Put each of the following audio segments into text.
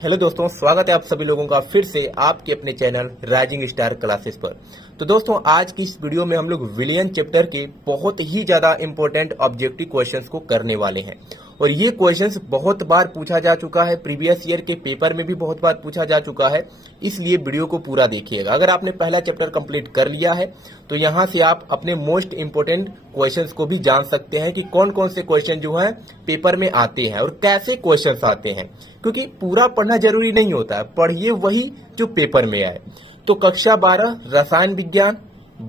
Hello दोस्तों, स्वागत है आप सभी लोगों का फिर से आपके अपने चैनल राइजिंग स्टार क्लासेस पर। तो दोस्तों, आज की इस वीडियो में हम लोग विलियन चैप्टर के बहुत ही ज्यादा इंपॉर्टेंट ऑब्जेक्टिव क्वेश्चंस को करने वाले हैं। और ये क्वेश्चंस बहुत बार पूछा जा चुका है, प्रीवियस ईयर के पेपर में भी बहुत बार पूछा जा चुका है, इसलिए वीडियो को पूरा देखिएगा। अगर आपने पहला चैप्टर कंप्लीट कर लिया है तो यहाँ से आप अपने मोस्ट इंपोर्टेंट क्वेश्चंस को भी जान सकते हैं कि कौन कौन से क्वेश्चन जो है पेपर में आते हैं और कैसे क्वेश्चंस आते हैं, क्योंकि पूरा पढ़ना जरूरी नहीं होता है, पढ़िए वही जो पेपर में आए। तो कक्षा 12 रसायन विज्ञान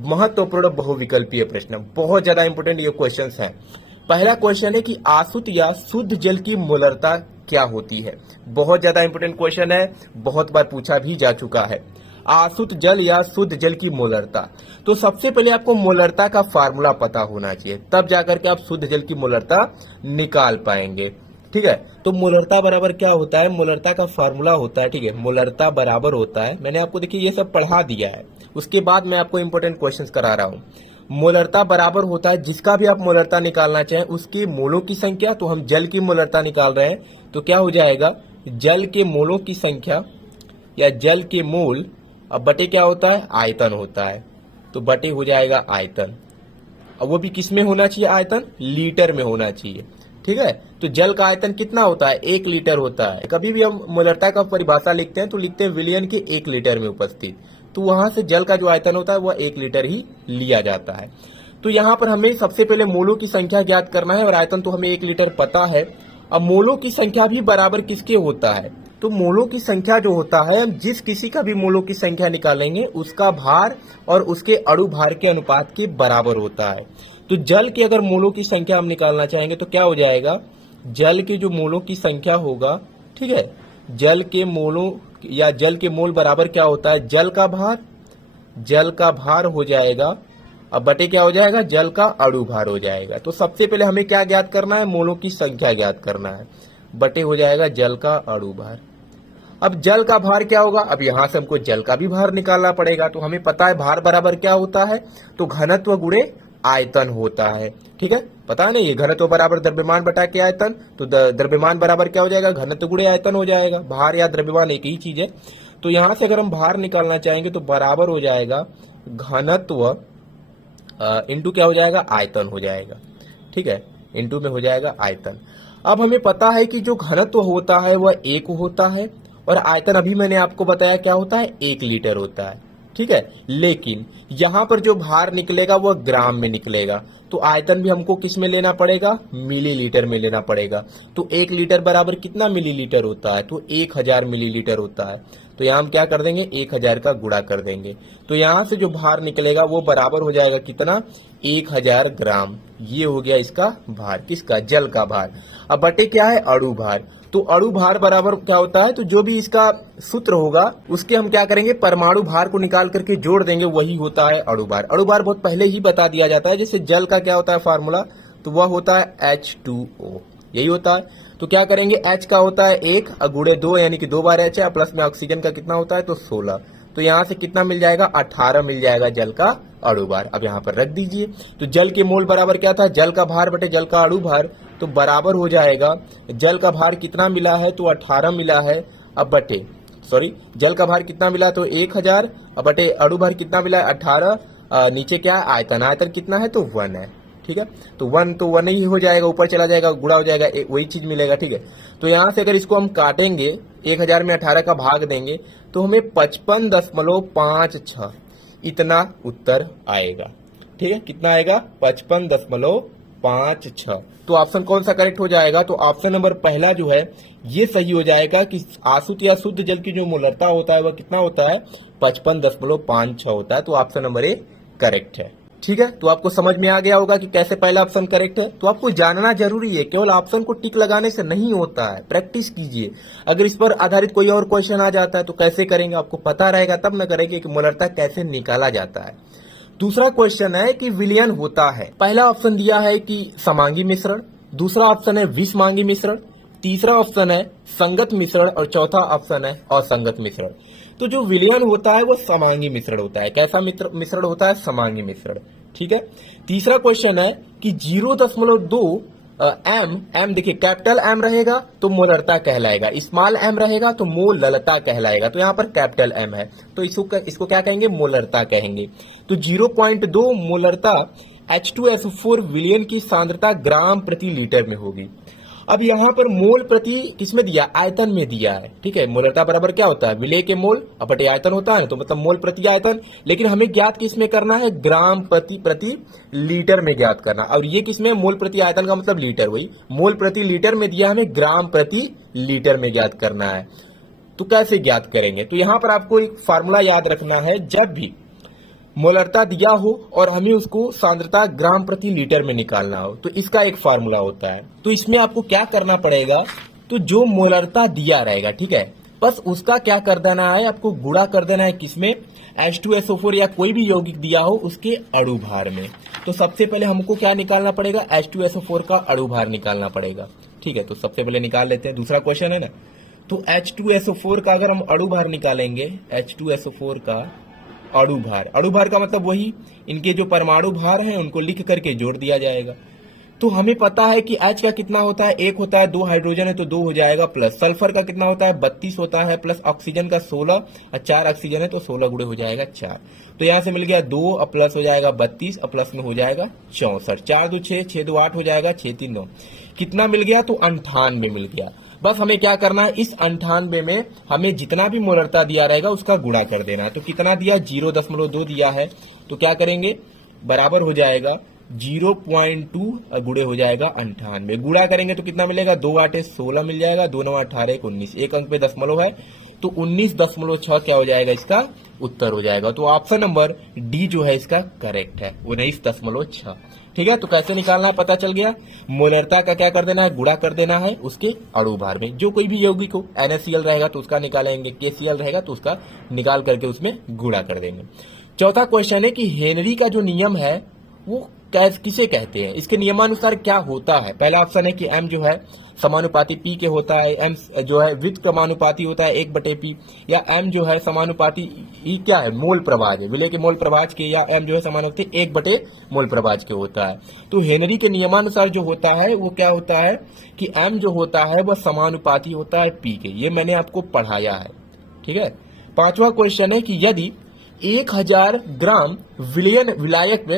महत्वपूर्ण बहुविकल्पीय प्रश्न, बहुत ज्यादा इंपोर्टेंट ये क्वेश्चंस हैं। पहला क्वेश्चन है कि आसुत या शुद्ध जल की मोलरता क्या होती है। बहुत ज्यादा इंपोर्टेंट क्वेश्चन है, बहुत बार पूछा भी जा चुका है। आसुत जल या शुद्ध जल की मोलरता, तो सबसे पहले आपको मोलरता का फार्मूला पता होना चाहिए, तब जाकर के आप शुद्ध जल की मोलरता निकाल पाएंगे। ठीक है, तो मोलरता बराबर क्या होता है, मोलरता का फार्मूला होता है, ठीक है, मोलरता बराबर होता है, मैंने आपको देखिए ये सब पढ़ा दिया है, उसके बाद मैं आपको इंपोर्टेंट क्वेश्चंस करा रहा हूँ। मोलरता बराबर होता है, जिसका भी आप मोलरता निकालना चाहें उसकी मोलों की संख्या, तो हम जल की मोलरता निकाल रहे हैं, तो क्या हो जाएगा, जल के मोलों की संख्या या जल के मोल, अब बटे क्या होता है, आयतन होता है, तो बटे हो जाएगा आयतन। अब वो भी किस में होना चाहिए, आयतन लीटर में होना चाहिए। ठीक है, तो जल का आयतन कितना होता है, 1 लीटर होता है। कभी भी हम मोलरता का परिभाषा लिखते हैं तो लिखते हैं विलियन के 1 लीटर में उपस्थित, तो वहां से जल का जो आयतन होता है वह 1 लीटर ही लिया जाता है। तो यहाँ पर हमें सबसे पहले मोलों की संख्या ज्ञात करना है, और आयतन तो हमें 1 लीटर पता है। अब मोलों की संख्या भी बराबर किसके होता है, तो मोलों की संख्या जो होता है, हम जिस किसी का भी मोलों की संख्या निकालेंगे उसका भार और उसके अणु भार के अनुपात के बराबर होता है। तो जल के अगर मोलों की संख्या हम निकालना चाहेंगे तो क्या हो जाएगा, जल के जो मोलों की संख्या होगा, ठीक है, जल के मोलों या जल के मोल बराबर क्या होता है, जल का भार हो जाएगा, अब बटे क्या हो जाएगा, जल का अणु भार हो जाएगा। तो सबसे पहले हमें क्या ज्ञात करना है, मोलों की संख्या ज्ञात करना है, बटे हो जाएगा जल का अणु भार। अब जल का भार क्या होगा, अब यहां से हमको जल का भी भार निकालना पड़ेगा, तो हमें पता है भार बराबर क्या होता है, तो घनत्व गुणे आयतन होता है। ठीक है, पता है ना, ये घनत्व बराबर द्रव्यमान बटा के आयतन, तो द्रव्यमान बराबर क्या हो जाएगा, घनत्व गुणे आयतन हो जाएगा। भार या द्रव्यमान एक ही चीज है, तो यहां से अगर हम भार निकालना चाहेंगे तो बराबर हो जाएगा घनत्व इंटू क्या हो जाएगा, आयतन हो जाएगा। ठीक है, इंटू में हो जाएगा आयतन। अब हमें पता है कि जो घनत्व होता है वह 1 होता है, और आयतन अभी मैंने आपको बताया क्या होता है, 1 लीटर होता है। ठीक है, लेकिन यहां पर जो भार निकलेगा वह ग्राम में निकलेगा, तो आयतन भी हमको किस में लेना पड़ेगा, मिलीलीटर में लेना पड़ेगा। तो 1 लीटर बराबर कितना मिलीलीटर होता है, तो 1000 मिलीलीटर होता है। तो यहां हम क्या कर देंगे, 1000 का गुणा कर देंगे, तो यहां से जो भार निकलेगा वो बराबर हो जाएगा कितना, 1000 ग्राम। ये हो गया इसका भार, किसका, जल का भार। अब बटे क्या है, अणु भार, तो अणु भार बराबर क्या होता है, तो जो भी इसका सूत्र होगा उसके हम क्या करेंगे, परमाणु भार को निकाल करके जोड़ देंगे, वही होता है अणु भार। अणु भार बहुत पहले ही बता दिया जाता है, जैसे जल का क्या होता है फार्मूला, तो वह होता है H2O, यही होता है। तो क्या करेंगे, H का होता है 1 गुणे 2, यानी कि 2 बार H है, प्लस में ऑक्सीजन का कितना होता है, तो 16, तो यहाँ से कितना मिल जाएगा, 18 मिल जाएगा जल का अणु भार। अब यहाँ पर रख दीजिए, तो जल के मोल बराबर क्या था, जल का भार बटे जल का अणु भार, तो बराबर हो जाएगा, जल का भार कितना मिला है, तो 18 मिला है, अब बटे जल का भार कितना मिला, तो 1000, अब बटे अणु भार कितना मिला है, 18, नीचे क्या है, आयतन, आयतन कितना है, तो 1 है। ठीक है, तो 1 ही हो जाएगा, ऊपर चला जाएगा, गुणा हो जाएगा, वही चीज मिलेगा। ठीक है, तो यहां से अगर इसको हम काटेंगे, 1000 में 18 का भाग देंगे, तो हमें 55.56 इतना उत्तर आएगा। ठीक है, कितना आएगा, 55.56। तो ऑप्शन कौन सा करेक्ट हो जाएगा, तो ऑप्शन नंबर पहला जो है ये सही हो जाएगा कि आसुत या शुद्ध जल की जो मोलरता होता है वह कितना होता है, 55.56 होता है। तो ऑप्शन नंबर ए करेक्ट है। ठीक है, तो आपको समझ में आ गया होगा कि कैसे पहला ऑप्शन करेक्ट है। तो आपको जानना जरूरी है, केवल ऑप्शन को टिक लगाने से नहीं होता है, प्रैक्टिस कीजिए। अगर इस पर आधारित कोई और क्वेश्चन आ जाता है तो कैसे करेंगे, आपको पता रहेगा तब न करेंगे कि मोलरता कैसे निकाला जाता है। दूसरा क्वेश्चन है कि विलयन होता है। पहला ऑप्शन दिया है कि समांगी मिश्रण, दूसरा ऑप्शन है विषमांगी मिश्रण, तीसरा ऑप्शन है संगत मिश्रण, और चौथा ऑप्शन है असंगत मिश्रण। तो जो विलयन होता है वो समांगी मिश्रण होता है। कैसा मिश्रण होता है, समांगी मिश्रण। ठीक है, तीसरा क्वेश्चन है कि 0.2 एम देखिए कैपिटल एम रहेगा तो मोलरता कहलाएगा, स्मॉल एम रहेगा तो मोललता कहलाएगा। तो यहाँ पर कैपिटल एम है तो इसको क्या कहेंगे, मोलरता कहेंगे। तो 0.2 मोलरता H2SO4 विलयन की सांद्रता ग्राम प्रति लीटर में होगी। अब यहाँ पर मोल प्रति किसमें दिया, आयतन में दिया है। ठीक है, मोलरता बराबर क्या होता है, विलय के मोल बटे आयतन होता है, तो मतलब मोल प्रति आयतन। लेकिन हमें ज्ञात किसमें करना है, ग्राम प्रति लीटर में ज्ञात करना। और ये किसमें, मोल प्रति आयतन का मतलब लीटर, वही मोल प्रति लीटर में दिया, हमें ग्राम प्रति लीटर में ज्ञात करना है। तो कैसे ज्ञात करेंगे, तो यहाँ पर आपको एक फार्मूला याद रखना है। जब भी मोलरता दिया हो और हमें उसको सांद्रता ग्राम प्रति लीटर में निकालना हो तो इसका एक फार्मूला होता है। तो इसमें आपको क्या करना पड़ेगा, तो जो मोलरता दिया रहेगा, ठीक है, बस उसका क्या कर देना है, आपको गुणा कर देना है किसमें, H2SO4 या कोई भी यौगिक दिया हो उसके अणु भार में। तो सबसे पहले हमको क्या निकालना पड़ेगा, H2SO4 का अणु भार निकालना पड़ेगा। ठीक है, तो सबसे पहले निकाल लेते हैं, दूसरा क्वेश्चन है ना। तो H2SO4 का अगर हम अणु भार निकालेंगे, H2SO4 का अणु भार का मतलब वही इनके जो परमाणु भार हैं उनको लिख करके जोड़ दिया जाएगा। तो हमें पता है कि H का कितना होता है, 1 होता है, 2 हाइड्रोजन है तो 2 हो जाएगा, प्लस सल्फर का कितना होता है, 32 होता है, प्लस ऑक्सीजन का 16 और 4 ऑक्सीजन है तो 16 गुणे हो जाएगा 4। तो यहां से मिल गया 2 और प्लस हो जाएगा 32 और प्लस में हो जाएगा 64, 4 2 6, 6 2 8 हो जाएगा, 6 3 9, कितना मिल गया, तो 98 मिल गया। बस हमें क्या करना है, इस 98 में हमें जितना भी मोलरता दिया रहेगा उसका गुणा कर देना है। तो कितना दिया, 0.2 दिया है, तो क्या करेंगे, बराबर हो जाएगा 0.2 गुणे हो जाएगा 98, गुणा करेंगे तो कितना मिलेगा, 2 8 16 मिल जाएगा, 2 9 18 1 19, एक अंक पे दशमलव है तो 19.6 क्या हो जाएगा, इसका उत्तर हो जाएगा। तो ऑप्शन नंबर डी जो है इसका करेक्ट है, 19.6। ठीक है, तो कैसे निकालना है पता चल गया। मोलरता का क्या कर देना है, गुणा कर देना है उसके अणु भार में। जो कोई भी यौगिक हो, NaCl रहेगा तो उसका निकालेंगे, KCl रहेगा तो उसका निकाल करके उसमें गुणा कर देंगे। चौथा क्वेश्चन है कि हेनरी का जो नियम है वो किसे कहते हैं, इसके नियमानुसार क्या होता है। पहला ऑप्शन है कि M जो है समानुपाती P के होता है, M जो है व्युत्क्रमानुपाती होता है 1/P, या M जो है समानुपाती E क्या है, मोल प्रभाज है, विलय के मोल प्रभाज के, या M जो है समानुपाती 1 मोल प्रभाज के होता है। तो हेनरी के नियमानुसार जो होता है वो क्या होता है कि M जो होता है वह समानुपाती होता है P के, ये मैंने आपको पढ़ाया है। ठीक है, पांचवा क्वेश्चन है कि यदि 1000 ग्राम विलायक में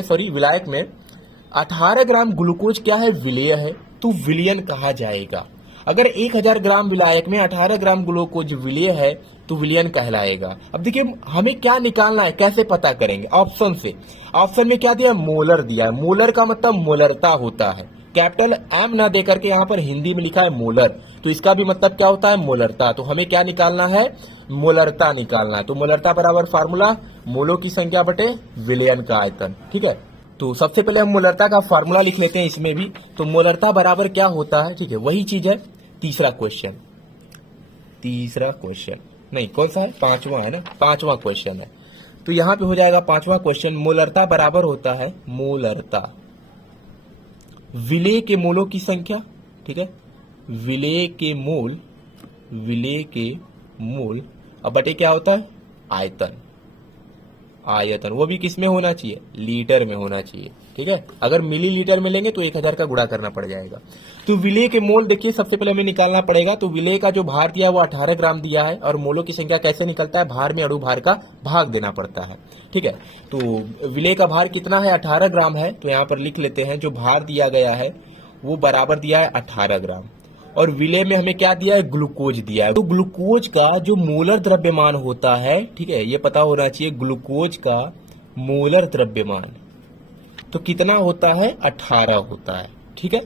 18 ग्राम ग्लूकोज क्या है, विलेय है, तो विलयन कहा जाएगा। अगर 1000 ग्राम विलायक में 18 ग्राम ग्लूकोज विलेय है तो विलयन कहलाएगा। अब देखिए हमें क्या निकालना है, कैसे पता करेंगे, ऑप्शन से। ऑप्शन में क्या दिया, मोलर दिया है, मोलर का मतलब मोलरता होता है, कैपिटल M ना देकर के यहाँ पर हिंदी में लिखा है मोलर, तो इसका भी मतलब क्या होता है, मोलरता। तो हमें क्या निकालना है, मोलरता निकालना है। तो मोलरता बराबर फार्मूला मोलों की संख्या बटे विलयन का आयतन। ठीक है, तो सबसे पहले हम मोलरता का फार्मूला लिख लेते हैं इसमें भी। तो मोलरता बराबर क्या होता है, ठीक है, वही चीज है। तीसरा क्वेश्चन नहीं, कौन सा है, पांचवा है ना, पांचवा क्वेश्चन है। तो यहां पे हो जाएगा पांचवा क्वेश्चन, मोलरता बराबर होता है, मोलरता विलेय के मोलों की संख्या। ठीक है, विलेय के मोल अब बटे क्या होता है, आयतन, वो भी किस में होना चाहिए, लीटर में होना चाहिए। ठीक है, अगर मिलीलीटर में लेंगे तो 1000 का गुणा करना पड़ जाएगा। तो विलेय के मोल देखिए सबसे पहले हमें निकालना पड़ेगा। तो विलेय का जो भार दिया है वो 18 ग्राम दिया है, और मोलों की संख्या कैसे निकलता है, भार में अणु भार का भाग देना पड़ता है। ठीक है, तो विलेय का भार कितना है, 18 ग्राम है, तो यहाँ पर लिख लेते हैं, जो भार दिया गया है वो बराबर दिया है 18 ग्राम, और विलेय में हमें क्या दिया है, ग्लूकोज दिया है। तो ग्लूकोज का जो मोलर द्रव्यमान होता है, ठीक है, ये पता होना चाहिए, ग्लूकोज का मोलर द्रव्यमान तो कितना होता है, 18 होता है। ठीक है,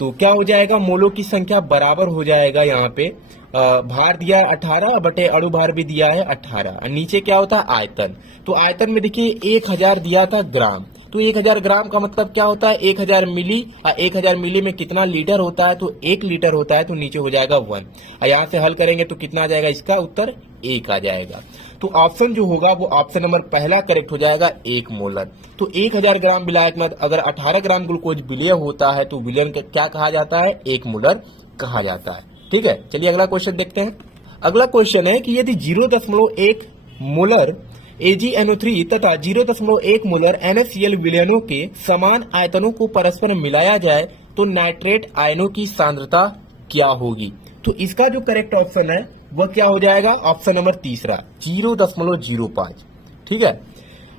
तो क्या हो जाएगा, मोलों की संख्या बराबर हो जाएगा, यहाँ पे भार दिया है 18 बटे अणु भार भी दिया है 18, नीचे क्या होता है, आयतन। तो आयतन में देखिए 1000 दिया था ग्राम, तो 1000 ग्राम का मतलब क्या होता है, 1000 मिली, और 1000 मिली में कितना लीटर होता है, तो 1 लीटर होता है, तो नीचे हो जाएगा 1, और यहाँ से हल करेंगे तो कितना आ जाएगा, इसका उत्तर 1 आ जाएगा। तो ऑप्शन जो होगा वो ऑप्शन नंबर पहला करेक्ट हो जाएगा, 1 मोलर। तो 1000 ग्राम विलायक में अगर 18 ग्राम ग्लूकोज विलय होता है तो विलयन क्या कहा जाता है, 1 मोलर कहा जाता है। ठीक है, चलिए अगला क्वेश्चन देखते हैं। अगला क्वेश्चन है कि यदि 0.1 मोलर AgNO3 तथा 0.1 मोलर NaCl विलयनों के समान आयतनों को परस्पर मिलाया जाए तो नाइट्रेट आयनों की सांद्रता क्या होगी? तो इसका जो करेक्ट ऑप्शन है वह क्या हो जाएगा? ऑप्शन नंबर तीसरा 0.05। ठीक है।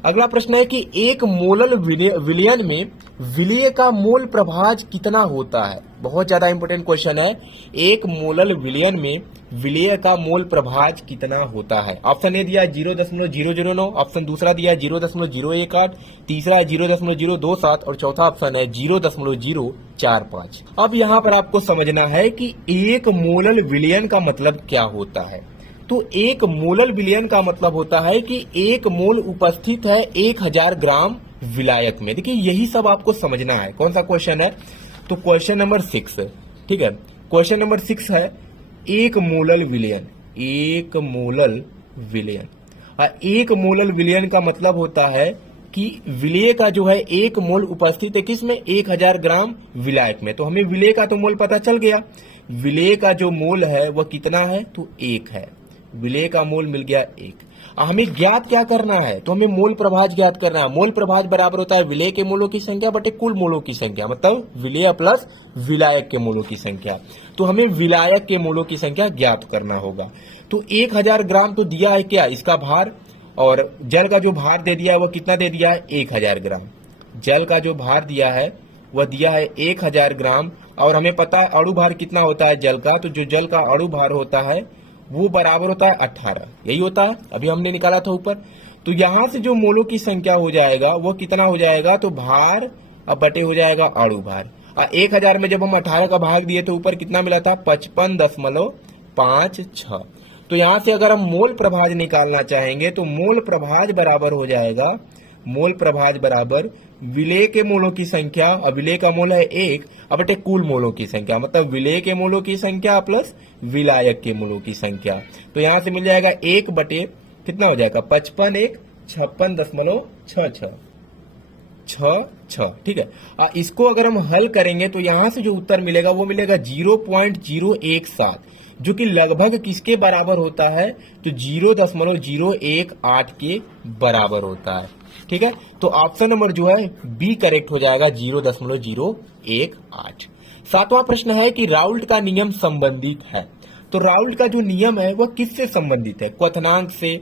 अगला प्रश्न है कि एक मोलल विलयन में विलय का मोल प्रभाज कितना होता है? बहुत ज्यादा इंपॉर्टेंट क्वेश्चन है। एक मोलल विलयन में विलय का मोल प्रभाज कितना होता है? ऑप्शन ए दिया 0.009, ऑप्शन दूसरा दिया 0.018, तीसरा 0.027 और चौथा ऑप्शन है 0.045। अब यहाँ पर आपको समझना है कि एक मोलल विलयन का मतलब क्या होता है। तो एक मोलल विलयन का मतलब होता है कि एक मोल उपस्थित है 1000 ग्राम विलायक में। देखिए यही सब आपको समझना है। कौन सा क्वेश्चन है? तो क्वेश्चन नंबर 6। ठीक है, क्वेश्चन नंबर 6 है एक मोलल विलयन। एक मोलल विलयन, एक मोलल विलयन का मतलब होता है कि विलय का जो है एक मोल उपस्थित है किसमें? 1000 ग्राम विलायक में। तो हमें विलय का तो मोल पता चल गया। विलय का जो मोल है वह कितना है? तो 1 है। विलय का मोल मिल गया 1। हमें ज्ञात क्या करना है? तो हमें मोल प्रभाज ज्ञात करना है। मोल प्रभाज बराबर होता है विलय के मोलों की संख्या बटे कुल मोलों की संख्या, मतलब विलय प्लस विलायक के मोलों की संख्या। तो हमें विलायक के मोलों की संख्या ज्ञात करना होगा। तो 1000 ग्राम तो दिया है क्या? इसका भार, और जल का जो भार दे दिया है वह कितना दे दिया है? 1000 ग्राम। जल का जो भार दिया है वह दिया है 1000 ग्राम, और हमें पता है अणु भार कितना होता है जल का। तो जो जल का अणु भार होता है वो बराबर होता है 18। यही होता है, अभी हमने निकाला था ऊपर। तो यहां से जो मोलों की संख्या हो जाएगा वो कितना हो जाएगा? तो भार अब बटे हो जाएगा अणु भार। 1000 में जब हम 18 का भाग दिए तो ऊपर कितना मिला था? 55.56। तो यहां से अगर हम मोल प्रभाज निकालना चाहेंगे तो मोल प्रभाज बराबर हो जाएगा, मोल प्रभाज बराबर विलय के मोलों की संख्या, और विलय का मोल है 1 अब बटे कुल मोलों की संख्या, मतलब विलय के मोलों की संख्या प्लस विलायक के मोलों की संख्या। तो यहां से मिल जाएगा 1 बटे कितना हो जाएगा? 55 1 56.66। ठीक है। इसको अगर हम हल करेंगे तो यहां से जो उत्तर मिलेगा वो मिलेगा 0.017, जो कि लगभग किसके बराबर होता है? तो 0.018 के बराबर होता है। ठीक है, तो ऑप्शन नंबर जो है बी करेक्ट हो जाएगा, 0.018। सातवां प्रश्न है कि राउल्ट का नियम संबंधित है। तो राउल्ट का जो नियम है वह किससे संबंधित है? क्वथनांक से,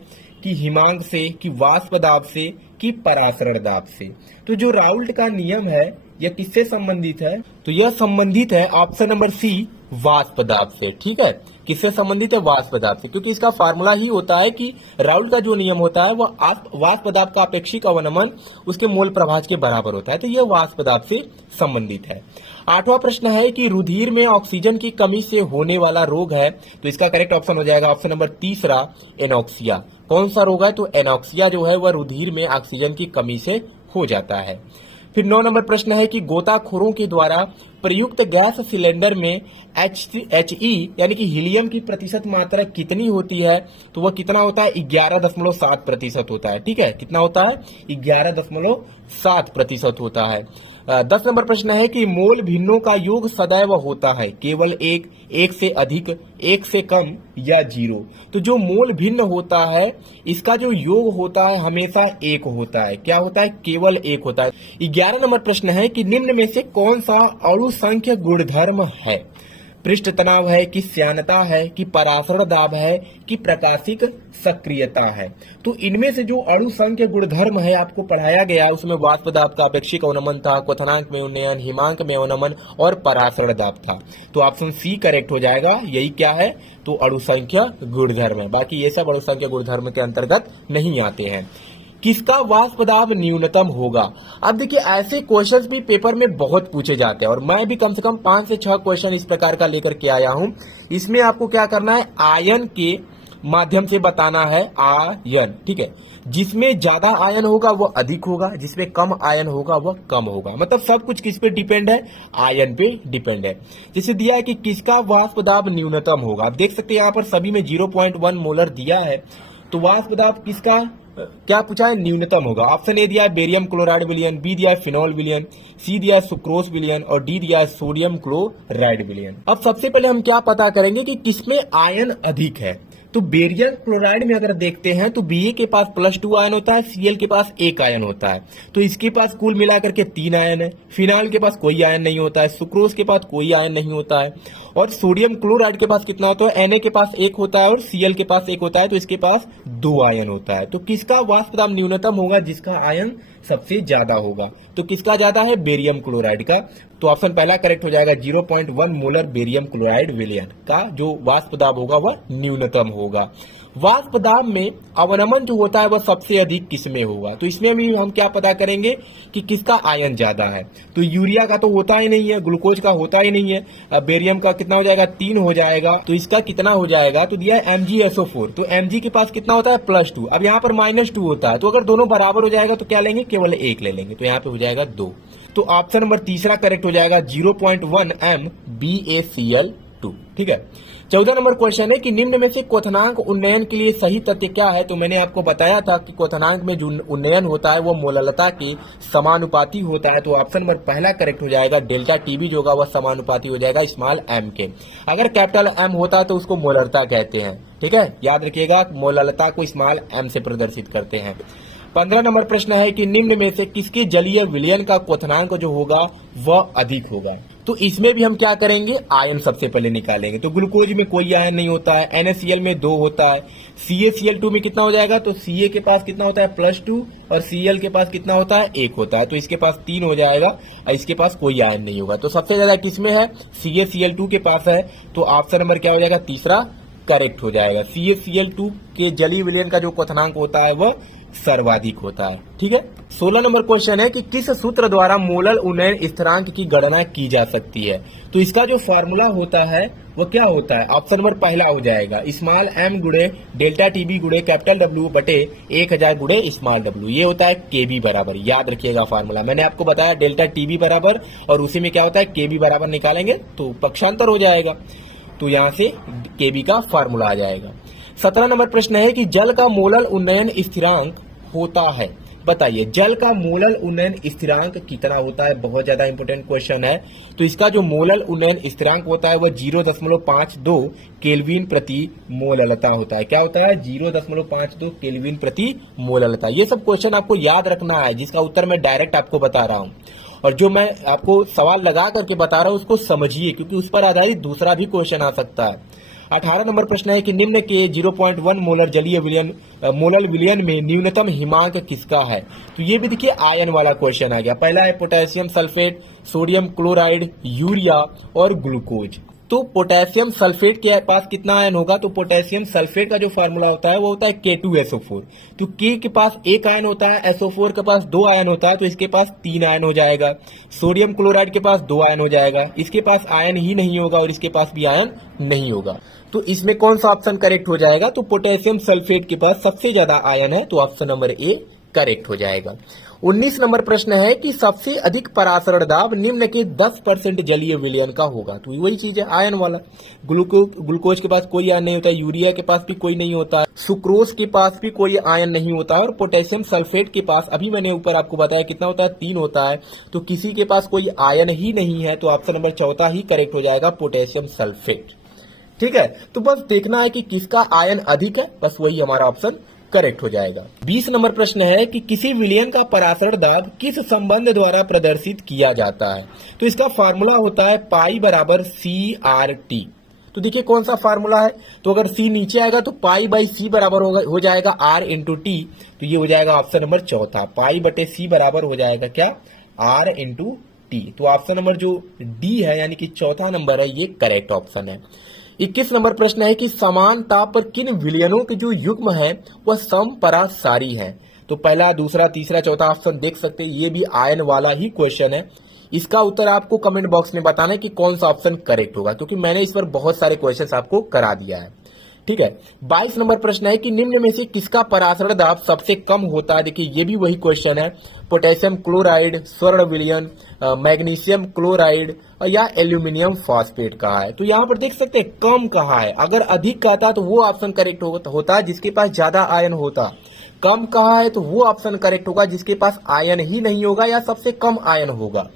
कि हिमांक से, कि वाष्प दाब से, कि परासरण दाब से? तो जो राउल्ट का नियम है यह किससे संबंधित है? तो यह संबंधित है ऑप्शन नंबर सी, वाष्प दाब से। ठीक है, किससे संबंधित है? वाष्प दाब से, क्योंकि इसका फार्मूला ही होता है कि राउल्ट का जो नियम होता है वह वाष्प दाब का अपेक्षिक अवनमन उसके मोल प्रभाज के बराबर होता है। तो यह वाष्प दाब से संबंधित है। आठवां प्रश्न है कि रुधिर में ऑक्सीजन की कमी से होने वाला रोग है। तो इसका करेक्ट ऑप्शन हो जाएगा ऑप्शन नंबर तीसरा, एनॉक्सिया। कौन सा रोग है? तो एनॉक्सिया जो है वह रुधिर में ऑक्सीजन की कमी से हो जाता है। फिर 9 नंबर प्रश्न है कि गोताखोरों के द्वारा प्रयुक्त गैस सिलेंडर में HE यानी कि हीलियम की प्रतिशत मात्रा कितनी होती है? तो वह कितना होता है? 11.7% होता है। ठीक है, कितना होता है? 11.7% होता है। 10 नंबर प्रश्न है कि मोल भिन्नों का योग सदैव होता है केवल एक से अधिक, एक से कम या 0। तो जो मोल भिन्न होता है इसका जो योग होता है हमेशा 1 होता है। क्या होता है? केवल 1 होता है। 11 नंबर प्रश्न है कि निम्न में से कौन सा अणु संख्य गुणधर्म है? पृष्ठ तनाव है, कि श्यानता है, कि परासरण दाब है, कि प्रकाशिक सक्रियता है? तो इनमें से जो अणु संख्य गुणधर्म है आपको पढ़ाया गया, उसमें वाष्प दाब का अपेक्षिक अवनमन था, क्वथनांक में उन्नयन, हिमांक में अवनमन और परासरण दाब था। तो ऑप्शन सी करेक्ट हो जाएगा। यही क्या है? तो अणु संख्य गुणधर्म है। बाकी ये सब अणु संख्य गुणधर्म के अंतर्गत नहीं आते हैं। किसका वाष्प दाब न्यूनतम होगा? अब देखिए ऐसे क्वेश्चंस भी पेपर में बहुत पूछे जाते हैं, और मैं भी कम से कम 5 से 6 क्वेश्चन इस प्रकार का लेकर के आया हूं। इसमें आपको क्या करना है? आयन के माध्यम से बताना है। आयन, ठीक है, जिसमें ज्यादा आयन होगा वो अधिक होगा, जिसमें कम आयन होगा वह कम होगा। मतलब सब कुछ किस पे डिपेंड है? आयन पे डिपेंड है। जैसे दिया है कि किसका वाष्प दाब न्यूनतम होगा। आप देख सकते हैं यहाँ पर सभी में 0.1 मोलर दिया है। तो वाष्प दाब किसका क्या पूछा है? न्यूनतम होगा। ऑप्शन ए दिया है बेरियम क्लोराइड विलयन, बी दिया है फिनॉल विलयन, सी दिया है सुक्रोज विलयन और डी दिया है सोडियम क्लोराइड विलयन। अब सबसे पहले हम क्या पता करेंगे कि किसमें आयन अधिक है। तो बेरियम क्लोराइड में अगर देखते हैं तो Ba के पास +2 आयन होता है, Cl के पास 1 आयन होता है, तो इसके पास कुल मिलाकर के 3 आयन है। फिनाइल के पास कोई आयन नहीं होता है, सुक्रोज के पास कोई आयन नहीं होता है, और सोडियम क्लोराइड के पास कितना होता है, Na के पास 1 होता है और Cl के पास 1 होता है, तो इसके पास 2 आयन होता है। तो किसका वाष्प दाब न्यूनतम होगा, जिसका आयन सबसे ज्यादा होगा। तो किसका ज्यादा है, बेरियम क्लोराइड का। तो ऑप्शन पहला करेक्ट हो जाएगा, 0.1 मोलर बेरियम क्लोराइड विलयन का जो वाष्प दाब होगा वह न्यूनतम होगा। वाष्प दाब में अवनमन जो होता है वह सबसे अधिक किसमें होगा, तो इसमें भी हम क्या पता करेंगे कि किसका आयन ज्यादा है। तो यूरिया का तो होता ही नहीं है, ग्लूकोज का होता ही नहीं है, बेरियम का कितना हो जाएगा, 3 हो जाएगा, तो इसका कितना हो जाएगा, तो दिया है MgSO4, तो Mg के पास कितना होता है, +2। अब यहाँ पर -2 होता है, तो अगर दोनों बराबर हो जाएगा तो क्या लेंगे, केवल 1 ले लेंगे, तो यहाँ पे हो जाएगा 2। तो ऑप्शन नंबर तीसरा करेक्ट हो जाएगा, 0.1 m BaCl2। ठीक है। 14 नंबर क्वेश्चन है कि निम्न में से क्वथनांक उन्नयन के लिए सही तथ्य क्या है। तो मैंने आपको बताया था कि क्वथनांक में जो उन्नयन होता है वो मोललता के समानुपाती होता है। तो ऑप्शन नंबर पहला करेक्ट हो जाएगा, डेल्टा टीबी जो होगा वह समानुपाती हो जाएगा स्मॉल m के। अगर कैपिटल M होता है तो उसको मोलरता कहते हैं। ठीक है, याद रखिएगा, मोललता को स्मॉल m से प्रदर्शित करते हैं। 15 नंबर प्रश्न है कि निम्न में से किसके जलीय विलयन का क्वथनांक जो होगा वह अधिक होगा। तो इसमें भी हम क्या करेंगे, आयन सबसे पहले निकालेंगे। तो ग्लूकोज में कोई आयन नहीं होता है, NaCl में 2 होता है, CaCl2 में कितना हो जाएगा, तो Ca के पास कितना होता है, +2, और Cl के पास कितना होता है, 1 होता है, तो इसके पास 3 हो जाएगा और इसके पास कोई आयन नहीं होगा। तो सबसे ज्यादा किसमें है, CaCl2 के पास है। तो ऑप्शन नंबर क्या हो जाएगा, तीसरा करेक्ट हो जाएगा। CaCl2 के जलीय विलयन का जो क्वथनांक होता है वह सर्वाधिक होता है। ठीक है। 16 नंबर क्वेश्चन है कि किस सूत्र द्वारा मोलल उन्नयन स्थिरांक की गणना की जा सकती है। तो इसका जो फार्मूला होता है वो क्या होता है, ऑप्शन नंबर पहला हो जाएगा, स्मॉल m गुणे डेल्टा टीबी गुणे कैपिटल W बटे 1000 गुणे स्मॉल w। ये होता है केबी बराबर, याद रखिएगा फार्मूला। मैंने आपको बताया डेल्टा टीबी बराबर, और उसी में क्या होता है, केबी बराबर निकालेंगे तो पक्षांतर हो जाएगा, तो यहाँ से केबी का फार्मूला आ जाएगा। 17 नंबर प्रश्न है कि जल का मोलल उन्नयन स्थिरांक होता है। बताइए, जल का मोलल उन्नयन स्थिरांक कितना होता है, बहुत ज्यादा इंपोर्टेंट क्वेश्चन है। तो इसका जो मोलल उन्नयन स्थिरांक होता है वह 0.52 केल्विन प्रति मोललता होता है। क्या होता है, 0.52 केल्विन प्रति मोललता। ये सब क्वेश्चन आपको याद रखना है, जिसका उत्तर मैं डायरेक्ट आपको बता रहा हूँ, और जो मैं आपको सवाल लगा करके बता रहा हूँ उसको समझिए, क्योंकि उस पर आधारित दूसरा भी क्वेश्चन आ सकता है। 18 नंबर प्रश्न है कि निम्न के 0.1 मोलर जलीय विलयन मोलल विलयन में न्यूनतम हिमांक किसका है। तो ये भी देखिए आयन वाला क्वेश्चन आ गया। पहला है potassium sulphate, sodium chloride, urea और ग्लूकोज। तो पोटेशियम सल्फेट के पास कितना आयन होगा, तो पोटेशियम सल्फेट का जो फार्मूला होता है वो होता है K2SO4। तो K के पास 1 आयन होता है, SO4 के पास 2 आयन होता है, तो इसके पास 3 आयन हो जाएगा। सोडियम क्लोराइड के पास 2 आयन हो जाएगा, इसके पास आयन ही नहीं होगा और इसके पास भी आयन नहीं होगा। तो इसमें कौन सा ऑप्शन करेक्ट हो जाएगा, तो पोटेशियम सल्फेट के पास सबसे ज्यादा आयन है, तो ऑप्शन नंबर ए करेक्ट हो जाएगा। 19 नंबर प्रश्न है कि सबसे अधिक परासरण दाब निम्न के 10% जलीय विलयन का होगा। तो वही चीज है, आयन वाला। ग्लूकोज के पास कोई आयन नहीं होता, यूरिया के पास भी कोई नहीं होता, सुक्रोज के पास भी कोई आयन नहीं होता, और पोटेशियम सल्फेट के पास अभी मैंने ऊपर आपको बताया कितना होता है, 3 होता है, तो किसी के पास कोई आयन ही नहीं है। तो ऑप्शन नंबर चौथा ही करेक्ट हो जाएगा, पोटेशियम सल्फेट। ठीक है, तो बस देखना है कि किसका आयन अधिक है, बस वही हमारा ऑप्शन करेक्ट हो जाएगा। 20 नंबर प्रश्न है कि किसी विलयन का परासरण दाब किस संबंध द्वारा प्रदर्शित किया जाता है। तो इसका फार्मूला होता है पाई बराबर CRT। तो देखिए कौन सा फार्मूला है, तो अगर C नीचे आएगा तो पाई बाई C बराबर हो जाएगा R इंटू टी। तो ये हो जाएगा ऑप्शन नंबर चौथा, पाई बटे C बराबर हो जाएगा क्या, R इंटू टी। तो ऑप्शन नंबर जो डी है यानी कि चौथा नंबर है, ये करेक्ट ऑप्शन है। 21 नंबर प्रश्न है कि समान ताप पर किन विलयनों के जो युग्म है वह समपरासारी है। तो पहला, दूसरा, तीसरा, चौथा ऑप्शन देख सकते हैं, ये भी आयन वाला ही क्वेश्चन है। इसका उत्तर आपको कमेंट बॉक्स में बताना है कि कौन सा ऑप्शन करेक्ट होगा, क्योंकि मैंने इस पर बहुत सारे क्वेश्चंस आपको करा दिया है। ठीक है। 22 नंबर प्रश्न है कि निम्न में से किसका परासरण दाब सबसे कम होता है। देखिए ये भी वही क्वेश्चन है, पोटेशियम क्लोराइड, स्वर्ण विलयन, मैग्नीशियम क्लोराइड या एल्यूमिनियम फॉस्फेट कहा है। तो यहाँ पर देख सकते हैं कम कहा है, अगर अधिक कहता तो वो ऑप्शन करेक्ट होता जिसके पास ज्यादा आयन होता। कम कहा है तो वो ऑप्शन करेक्ट होगा जिसके पास आयन ही नहीं होगा या सबसे कम आयन होगा।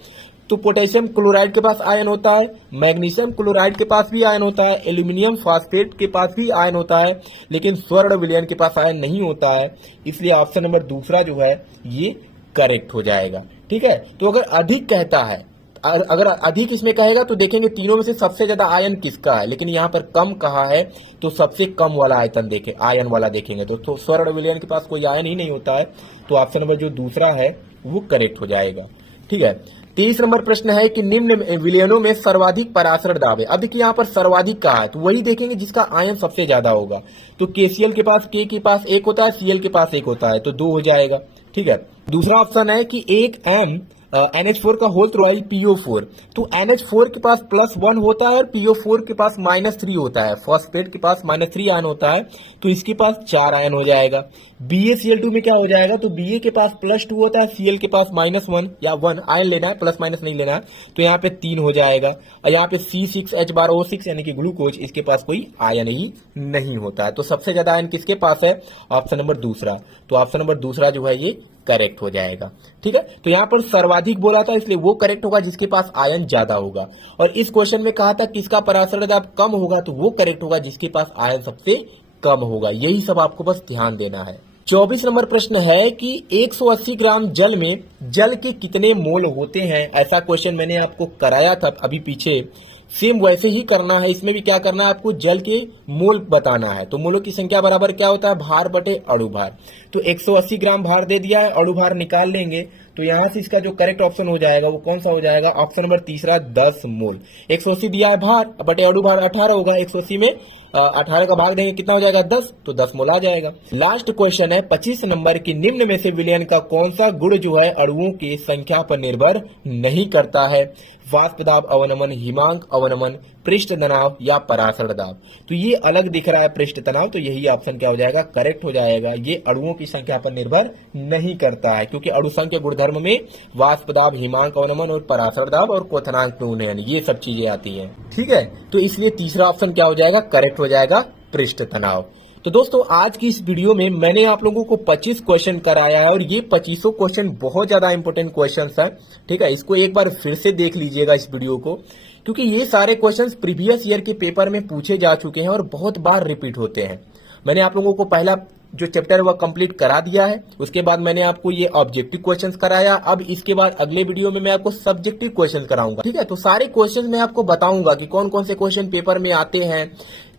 तो पोटेशियम क्लोराइड के पास आयन होता है, मैग्नीशियम क्लोराइड के पास भी आयन होता है, एल्यूमिनियम फास्फेट के पास भी आयन होता है, लेकिन स्वर्ण विलयन के पास आयन नहीं होता है। इसलिए ऑप्शन नंबर दूसरा जो है ये करेक्ट हो जाएगा। ठीक है, तो अगर अधिक कहता है, अगर अधिक इसमें कहेगा तो देखेंगे तीनों में से सबसे ज्यादा आयन किसका है, लेकिन यहाँ पर कम कहा है तो सबसे कम वाला आयन वाला देखेंगे तो स्वर्ण विलयन के पास कोई आयन ही नहीं होता है। तो ऑप्शन नंबर जो दूसरा है वो करेक्ट हो जाएगा। ठीक है, 23 नंबर प्रश्न है कि निम्न विलयनों में सर्वाधिक परासरण दाब है। अब देखिए यहाँ पर सर्वाधिक कहा है तो वही देखेंगे जिसका आयन सबसे ज्यादा होगा। तो KCl के पास K के पास 1 होता है, Cl के पास 1 होता है, तो 2 हो जाएगा। ठीक है, दूसरा ऑप्शन है कि एक NH4 का होल त्रोआई PO4, तो NH4 के पास +1 होता है और PO4 के पास -3 होता है, फॉस्फेट के पास -3 आयन होता है, तो इसके पास 4 आयन हो जाएगा। BaCl2 में क्या हो जाएगा, तो Ba के पास +2 होता है, Cl के पास -1 या 1 आयन लेना है, प्लस माइनस नहीं लेना है, तो यहाँ पे 3 हो जाएगा। और यहाँ पे C6H12O6 यानी कि ग्लूकोज, इसके पास कोई आयन ही नहीं होता है। तो सबसे ज्यादा आयन किसके पास है, ऑप्शन नंबर दूसरा। तो ऑप्शन नंबर दूसरा जो है ये करेक्ट हो जाएगा। ठीक है, तो यहाँ पर सर्वाधिक बोला था इसलिए वो करेक्ट होगा जिसके पास आयन ज्यादा होगा। और इस क्वेश्चन में कहा था किसका परासरण दाब कम होगा, तो वो करेक्ट होगा जिसके पास आयन सबसे कम होगा। यही सब आपको बस ध्यान देना है। 24 नंबर प्रश्न है कि 180 ग्राम जल में जल के कितने मोल होते हैं। ऐसा क्वेश्चन मैंने आपको कराया था अभी पीछे, सेम वैसे ही करना है। इसमें भी क्या करना है, आपको जल के मोल बताना है। तो मोलों की संख्या बराबर क्या होता है, भार बटे अणु भार। तो 180 ग्राम भार दे दिया है, अणु भार निकाल लेंगे, तो यहां से इसका जो करेक्ट ऑप्शन हो जाएगा वो कौन सा हो जाएगा, ऑप्शन नंबर तीसरा 10 मोल। 180 दिया है भार बटे अणु भार 18 होगा, 180 में 18 का भाग देंगे कितना हो जाएगा 10, तो 10 मोल आ जाएगा। लास्ट क्वेश्चन है 25 नंबर की निम्न में से विलयन का कौन सा गुण जो है अणुओं की संख्या पर निर्भर नहीं करता है, वाष्प दाब अवनमन, हिमांक अवनमन, पृष्ठ तनाव या परासरण दाब। तो ये अलग दिख रहा है पृष्ठ तनाव, तो यही ऑप्शन क्या हो जाएगा, करेक्ट हो जाएगा। ये अणुओं की संख्या पर निर्भर नहीं करता है, क्योंकि अणु संख्या गुणधर्म में वाष्प दाब, हिमांक अवनमन और परासरण दाब और क्वथनांक उन्नयन ये सब चीजें आती हैं। ठीक है, तो इसलिए तीसरा ऑप्शन क्या हो जाएगा, करेक्ट हो जाएगा पृष्ठ तनाव। तो दोस्तों आज की इस वीडियो में मैंने आप लोगों को 25 क्वेश्चन कराया है और ये 25 क्वेश्चन बहुत ज्यादा इंपॉर्टेंट क्वेश्चंस हैं। ठीक है, इसको एक बार फिर से देख लीजिएगा इस वीडियो को, क्योंकि ये सारे क्वेश्चंस प्रीवियस ईयर के पेपर में पूछे जा चुके हैं और बहुत बार रिपीट होते हैं। मैंने आप लोगों को पहला जो चैप्टर वह कंप्लीट करा दिया है, उसके बाद मैंने आपको ये ऑब्जेक्टिव क्वेश्चंस कराया। अब इसके बाद अगले वीडियो में मैं आपको सब्जेक्टिव क्वेश्चन कराऊंगा। ठीक है, तो सारे क्वेश्चन मैं आपको बताऊंगा कि कौन कौन से क्वेश्चन पेपर में आते हैं,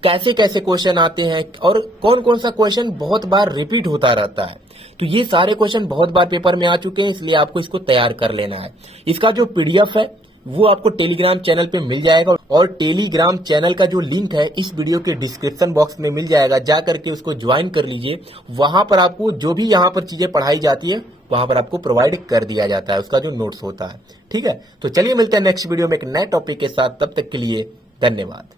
कैसे कैसे क्वेश्चन आते हैं और कौन कौन सा क्वेश्चन बहुत बार रिपीट होता रहता है। तो ये सारे क्वेश्चन बहुत बार पेपर में आ चुके हैं, इसलिए आपको इसको तैयार कर लेना है। इसका जो PDF है वो आपको टेलीग्राम चैनल पे मिल जाएगा और टेलीग्राम चैनल का जो लिंक है इस वीडियो के डिस्क्रिप्शन बॉक्स में मिल जाएगा, जा करके उसको ज्वाइन कर लीजिए। वहां पर आपको जो भी यहाँ पर चीजें पढ़ाई जाती है वहां पर आपको प्रोवाइड कर दिया जाता है, उसका जो नोट्स होता है। ठीक है, तो चलिए मिलते हैं नेक्स्ट वीडियो में एक नए टॉपिक के साथ, तब तक के लिए धन्यवाद।